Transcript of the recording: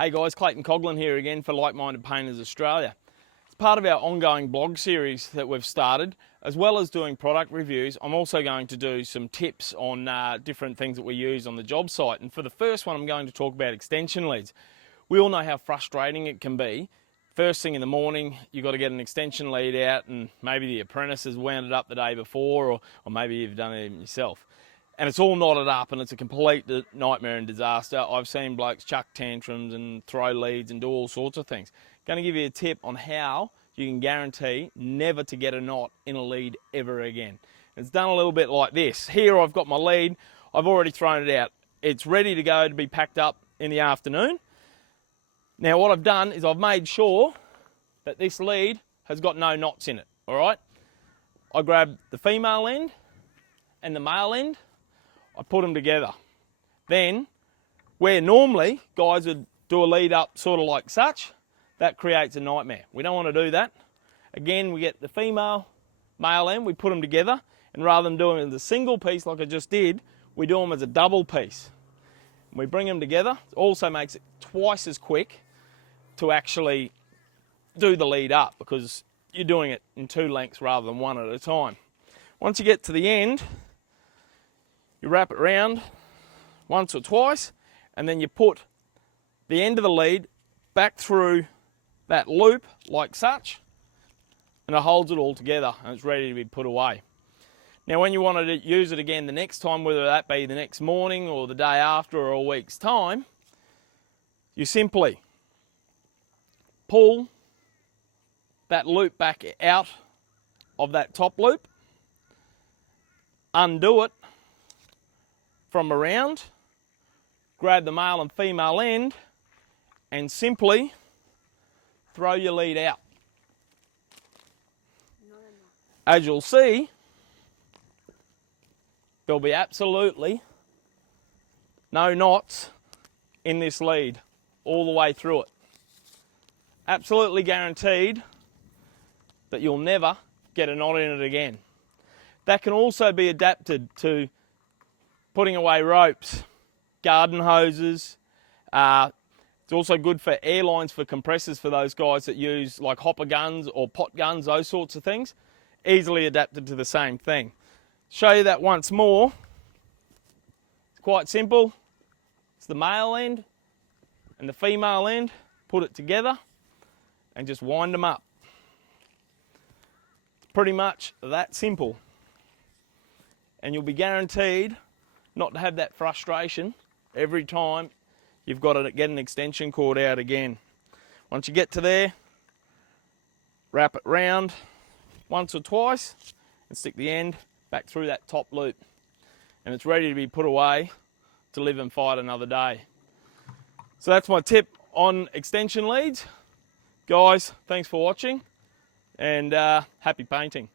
Hey guys, Clayton Coughlin here again for Like Minded Painters Australia. It's part of our ongoing blog series that we've started. As well as doing product reviews, I'm also going to do some tips on different things that we use on the job site. And for the first one, I'm going to talk about extension leads. We all know how frustrating it can be. First thing in the morning, you've got to get an extension lead out, and maybe the apprentice has wound it up the day before, or maybe you've done it yourself. And it's all knotted up and it's a complete nightmare and disaster. I've seen blokes chuck tantrums and throw leads and do all sorts of things. Going to give you a tip on how you can guarantee never to get a knot in a lead ever again. It's done a little bit like this. Here I've got my lead. I've already thrown it out. It's ready to go to be packed up in the afternoon. Now what I've done is I've made sure that this lead has got no knots in it, all right? I grab the female end and the male end. I put them together. Then, where normally guys would do a lead up sort of like such, that creates a nightmare. We don't want to do that. Again, we get the female, male end, we put them together, and rather than doing it as a single piece like I just did, we do them as a double piece. We bring them together. It also makes it twice as quick to actually do the lead up because you're doing it in two lengths rather than one at a time. Once you get to the end, you wrap it round once or twice, and then you put the end of the lead back through that loop like such, and it holds it all together and it's ready to be put away. Now when you want to use it again the next time, whether that be the next morning or the day after or a week's time, you simply pull that loop back out of that top loop, undo it from around, grab the male and female end, and simply throw your lead out. As you'll see, there'll be absolutely no knots in this lead all the way through it. Absolutely guaranteed that you'll never get a knot in it again. That can also be adapted to putting away ropes, garden hoses. It's also good for airlines for compressors for those guys that use like hopper guns or pot guns, those sorts of things. Easily adapted to the same thing. Show you that once more. It's quite simple. It's the male end and the female end. Put it together and just wind them up. It's pretty much that simple. And you'll be guaranteed not to have that frustration every time you've got to get an extension cord out again. Once you get to there, wrap it round once or twice and stick the end back through that top loop. And it's ready to be put away to live and fight another day. So that's my tip on extension leads. Guys, thanks for watching and happy painting.